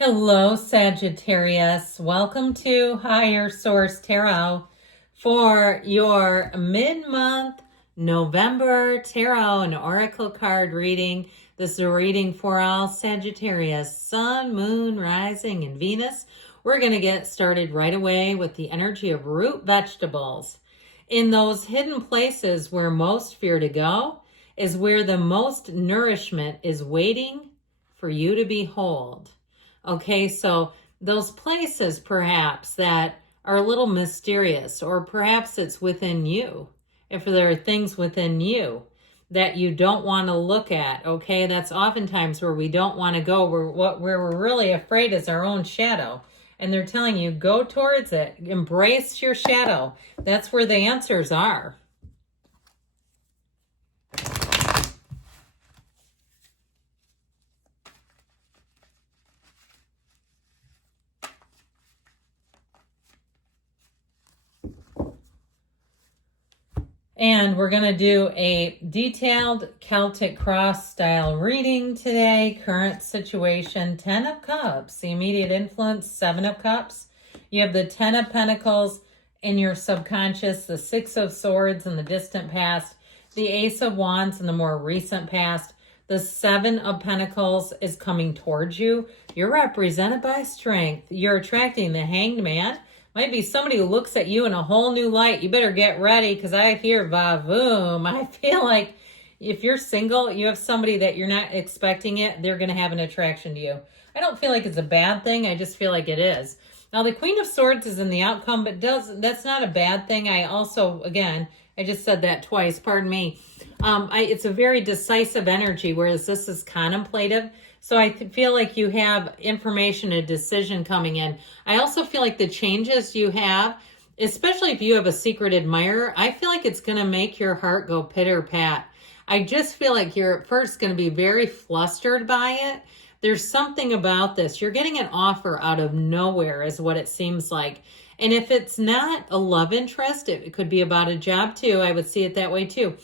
Hello, Sagittarius. Welcome to Higher Source Tarot for your mid-month November tarot and oracle card reading. This is a reading for all Sagittarius, Sun, Moon, Rising, and Venus. We're going to get started right away with the energy of root vegetables. In those hidden places where most fear to go is where the most nourishment is waiting for you to behold. Okay, so those places perhaps that are a little mysterious, or perhaps it's within you. If there are things within you that you don't want to look at, okay, that's oftentimes where we don't want to go. Where we're really afraid is our own shadow. And they're telling you, go towards it, embrace your shadow. That's where the answers are. And we're going to do a detailed Celtic cross style reading today. Current situation, 10 of Cups, the immediate influence, 7 of Cups. You have the 10 of Pentacles in your subconscious, the 6 of Swords in the distant past, the Ace of Wands in the more recent past. The 7 of Pentacles is coming towards you. You're represented by strength. You're attracting the Hanged Man. Might be somebody who looks at you in a whole new light. You better get ready because I hear va-voom. I feel like if you're single, you have somebody that you're not expecting it, they're going to have an attraction to you. I don't feel like it's a bad thing. I just feel like it is. Now, the Queen of Swords is in the outcome, but that's not a bad thing. I also, again, I just said that twice. Pardon me. It's a very decisive energy, whereas this is contemplative. So I feel like you have information, a decision coming in. I also feel like the changes you have, especially if you have a secret admirer, I feel like it's going to make your heart go pitter-pat. I just feel like you're at first going to be very flustered by it. There's something about this. You're getting an offer out of nowhere is what it seems like. And if it's not a love interest, it could be about a job too. I would see it that way too.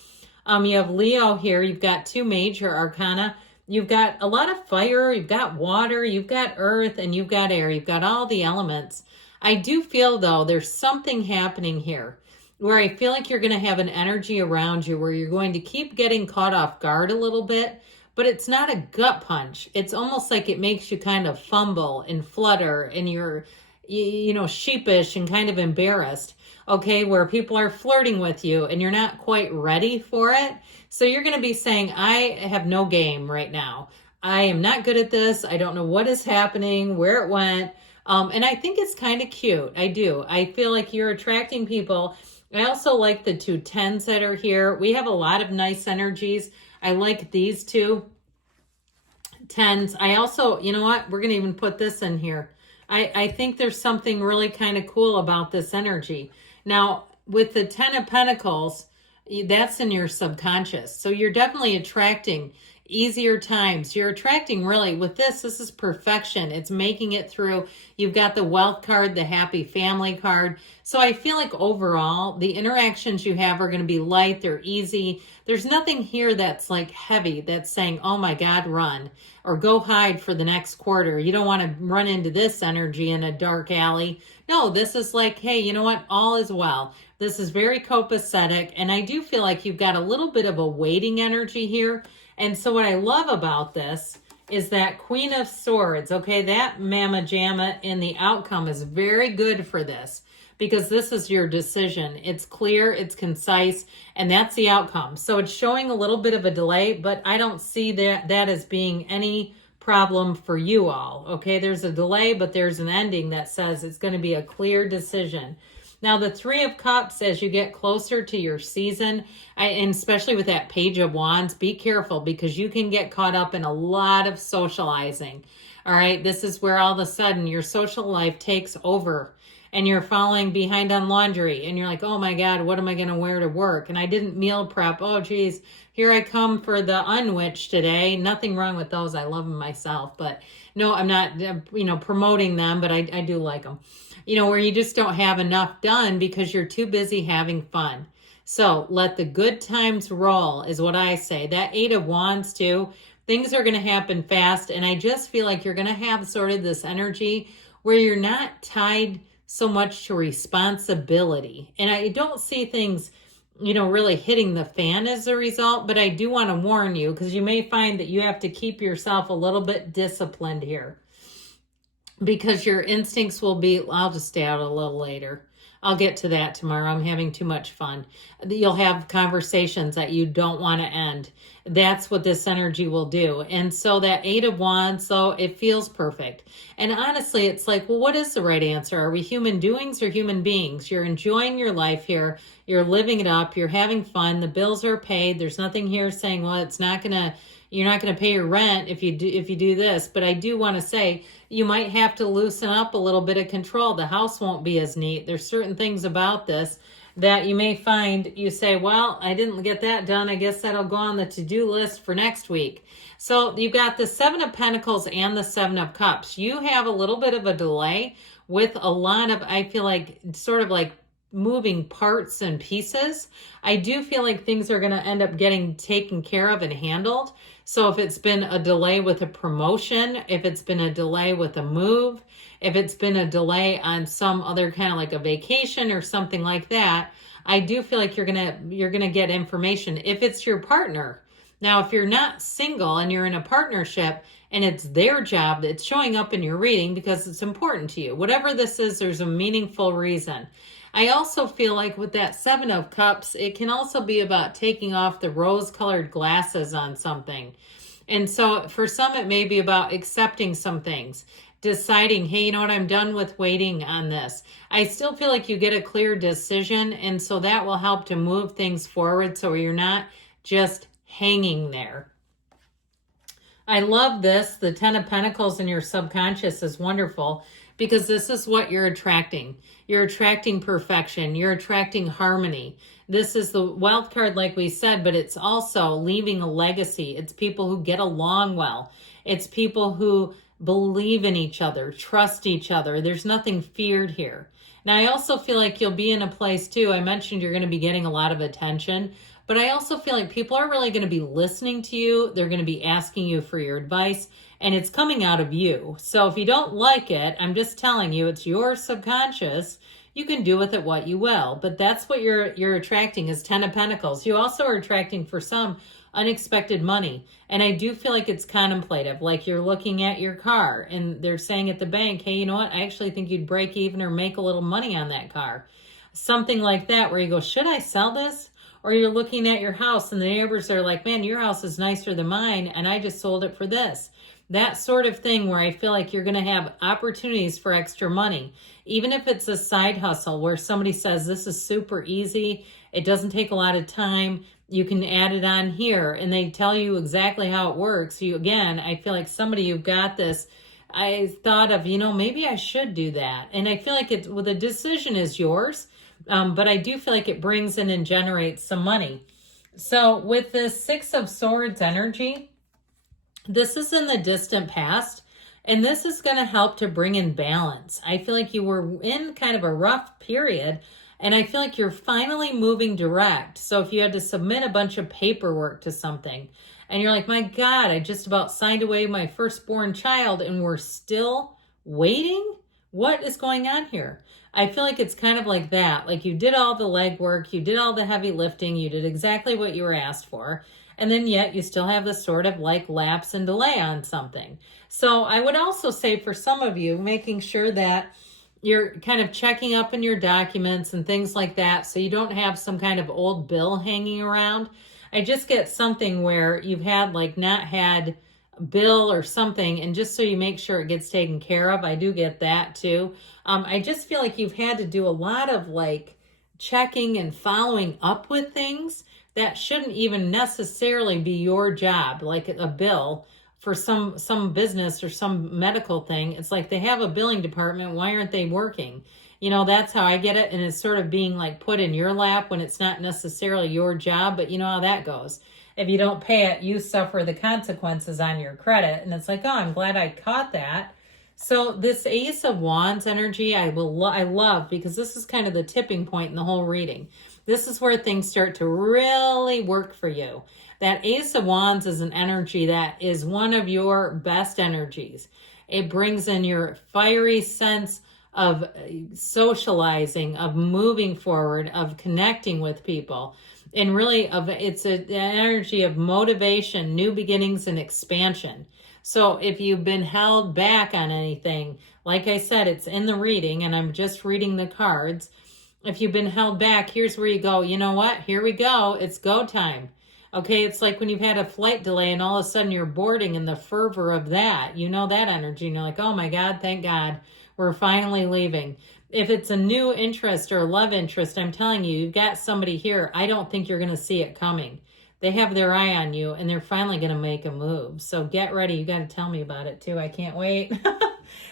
You have Leo here. You've got 2 major arcana. You've got a lot of fire, you've got water, you've got earth, and you've got air. You've got all the elements. I do feel, though, there's something happening here where I feel like you're going to have an energy around you where you're going to keep getting caught off guard a little bit, but it's not a gut punch. It's almost like it makes you kind of fumble and flutter, and you're, sheepish and kind of embarrassed. Okay, where people are flirting with you and you're not quite ready for it. So you're going to be saying, I have no game right now. I am not good at this. I don't know what is happening, where it went. And I think it's kind of cute. I do. I feel like you're attracting people. I also like the 2 10s that are here. We have a lot of nice energies. I like these 2 10s. I also, you know what? We're going to even put this in here. I think there's something really kind of cool about this energy. Now, with the 10 of Pentacles, that's in your subconscious. So you're definitely attracting easier times. You're attracting really, with this is perfection. It's making it through. You've got the wealth card, the happy family card. So I feel like overall, the interactions you have are going to be light. They're easy. There's nothing here that's like heavy that's saying, oh my God, run or go hide for the next quarter. You don't want to run into this energy in a dark alley. No, this is like, hey, you know what? All is well. This is very copacetic. And I do feel like you've got a little bit of a waiting energy here. And so what I love about this is that Queen of Swords, okay, that mamma jamma in the outcome is very good for this because this is your decision. It's clear, it's concise, and that's the outcome. So it's showing a little bit of a delay, but I don't see that as being any problem for you all, okay? There's a delay, but there's an ending that says it's going to be a clear decision. Now, the 3 of Cups, as you get closer to your season, and especially with that Page of Wands, be careful because you can get caught up in a lot of socializing. All right, this is where all of a sudden your social life takes over and you're falling behind on laundry and you're like, oh my God, what am I going to wear to work? And I didn't meal prep. Oh, geez, here I come for the unwitch today. Nothing wrong with those. I love them myself. But no, I'm not, promoting them, but I do like them. Where you just don't have enough done because you're too busy having fun. So let the good times roll is what I say. That 8 of Wands too, Things are going to happen fast. And I just feel like you're going to have sort of this energy where you're not tied so much to responsibility. And I don't see things, really hitting the fan as a result, but I do want to warn you because you may find that you have to keep yourself a little bit disciplined here because your instincts will be, I'll just stay out a little later. I'll get to that tomorrow. I'm having too much fun. You'll have conversations that you don't want to end. That's what this energy will do. And so that 8 of Wands, though, it feels perfect. And honestly, it's like, well, what is the right answer? Are we human doings or human beings? You're enjoying your life here. You're living it up. You're having fun. The bills are paid. There's nothing here saying, well, you're not going to pay your rent if you do this. But I do want to say you might have to loosen up a little bit of control. The house won't be as neat. There's certain things about this that you may find you say, well, I didn't get that done. I guess that'll go on the to-do list for next week. So you've got the 7 of Pentacles and the 7 of Cups. You have a little bit of a delay with a lot of, I feel like, sort of like moving parts and pieces. I do feel like things are going to end up getting taken care of and handled. So if it's been a delay with a promotion, if it's been a delay with a move, if it's been a delay on some other kind of like a vacation or something like that, I do feel like you're going to get information if it's your partner. Now, if you're not single and you're in a partnership and it's their job that's showing up in your reading because it's important to you, whatever this is, there's a meaningful reason. I also feel like with that 7 of Cups, it can also be about taking off the rose-colored glasses on something. And so for some, it may be about accepting some things, deciding, hey, you know what, I'm done with waiting on this. I still feel like you get a clear decision, and so that will help to move things forward so you're not just hanging there. I love this. The 10 of Pentacles in your subconscious is wonderful because this is what you're attracting. You're attracting perfection. You're attracting harmony. This is the wealth card, like we said, but it's also leaving a legacy. It's people who get along well. It's people who believe in each other, trust each other. There's nothing feared here. Now, I also feel like you'll be in a place too. I mentioned you're going to be getting a lot of attention, but I also feel like people are really going to be listening to you. They're going to be asking you for your advice, and it's coming out of you. So if you don't like it, I'm just telling you, it's your subconscious. You can do with it what you will, but that's what you're attracting is 10 of Pentacles. You also are attracting, for some, unexpected money. And I do feel like it's contemplative, like you're looking at your car and they're saying at the bank, hey, you know what? I actually think you'd break even or make a little money on that car. Something like that where you go, should I sell this? Or you're looking at your house and the neighbors are like, man, your house is nicer than mine and I just sold it for this. That sort of thing where I feel like you're going to have opportunities for extra money. Even if it's a side hustle where somebody says, this is super easy, it doesn't take a lot of time, you can add it on here, and they tell you exactly how it works. Again, I feel like somebody, you've got this, I thought of, maybe I should do that. And I feel like the decision is yours, but I do feel like it brings in and generates some money. So with the 6 of Swords energy, this is in the distant past, and this is going to help to bring in balance. I feel like you were in kind of a rough period, and I feel like you're finally moving direct. So if you had to submit a bunch of paperwork to something, and you're like, my God, I just about signed away my firstborn child, and we're still waiting? What is going on here? I feel like it's kind of like that. Like you did all the legwork, you did all the heavy lifting, you did exactly what you were asked for. And then yet you still have this sort of like lapse and delay on something. So I would also say for some of you, making sure that you're kind of checking up in your documents and things like that so you don't have some kind of old bill hanging around. I just get something where you've had like not had a bill or something, and just so you make sure it gets taken care of. I do get that too. I just feel like you've had to do a lot of like checking and following up with things that shouldn't even necessarily be your job, like a bill for some business or some medical thing. It's like they have a billing department. Why aren't they working? That's how I get it. And it's sort of being like put in your lap when it's not necessarily your job, but you know how that goes. If you don't pay it, you suffer the consequences on your credit. And it's like, oh, I'm glad I caught that. So this Ace of Wands energy, I love, because this is kind of the tipping point in the whole reading. This is where things start to really work for you. That Ace of Wands is an energy that is one of your best energies. It brings in your fiery sense of socializing, of moving forward, of connecting with people. And really, it's an energy of motivation, new beginnings, and expansion. So if you've been held back on anything, like I said, it's in the reading, and I'm just reading the cards. If you've been held back, here's where you go, you know what? Here we go. It's go time. Okay, it's like when you've had a flight delay and all of a sudden you're boarding in the fervor of that. You know that energy. And you're like, oh my God, thank God, we're finally leaving. If it's a new interest or a love interest, I'm telling you, you've got somebody here. I don't think you're going to see it coming. They have their eye on you and they're finally going to make a move. So get ready. You got to tell me about it too. I can't wait.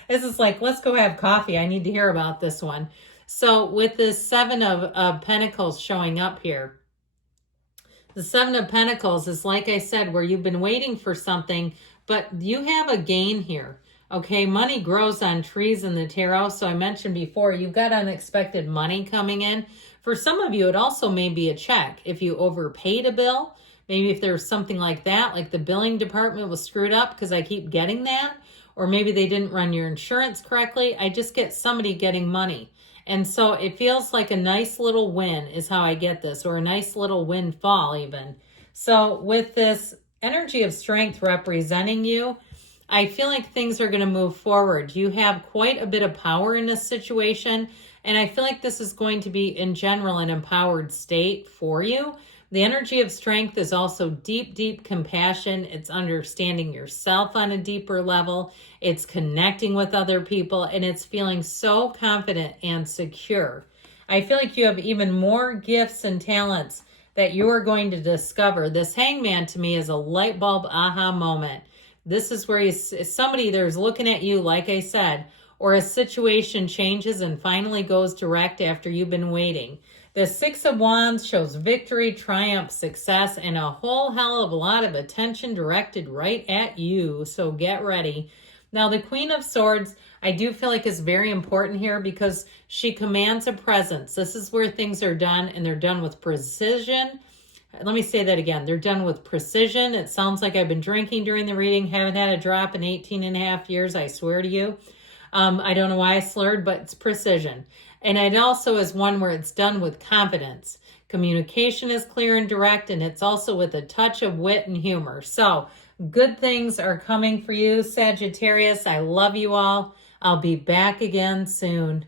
This is like, let's go have coffee. I need to hear about this one. So with this Seven of Pentacles showing up here, the Seven of Pentacles is, like I said, where you've been waiting for something, but you have a gain here. Okay, money grows on trees in the tarot. So I mentioned before, you've got unexpected money coming in. For some of you, it also may be a check. If you overpaid a bill, maybe if there's something like that, like the billing department was screwed up because I keep getting that, or maybe they didn't run your insurance correctly. I just get somebody getting money. And so it feels like a nice little win is how I get this, or a nice little windfall even. So with this energy of strength representing you, I feel like things are going to move forward. You have quite a bit of power in this situation, and I feel like this is going to be, in general, an empowered state for you. The energy of strength is also deep, deep compassion. It's understanding yourself on a deeper level. It's connecting with other people, and it's feeling so confident and secure. I feel like you have even more gifts and talents that you are going to discover. This Hangman to me is a light bulb aha moment. This is where somebody there's looking at you, like I said, or a situation changes and finally goes direct after you've been waiting. The Six of Wands shows victory, triumph, success, and a whole hell of a lot of attention directed right at you. So get ready. Now, the Queen of Swords, I do feel like is very important here because she commands a presence. This is where things are done, and they're done with precision. Let me say that again. They're done with precision. It sounds like I've been drinking during the reading. Haven't had a drop in 18 and a half years, I swear to you. I don't know why I slurred, but it's precision. And it also is one where it's done with confidence. Communication is clear and direct, and it's also with a touch of wit and humor. So good things are coming for you, Sagittarius. I love you all. I'll be back again soon.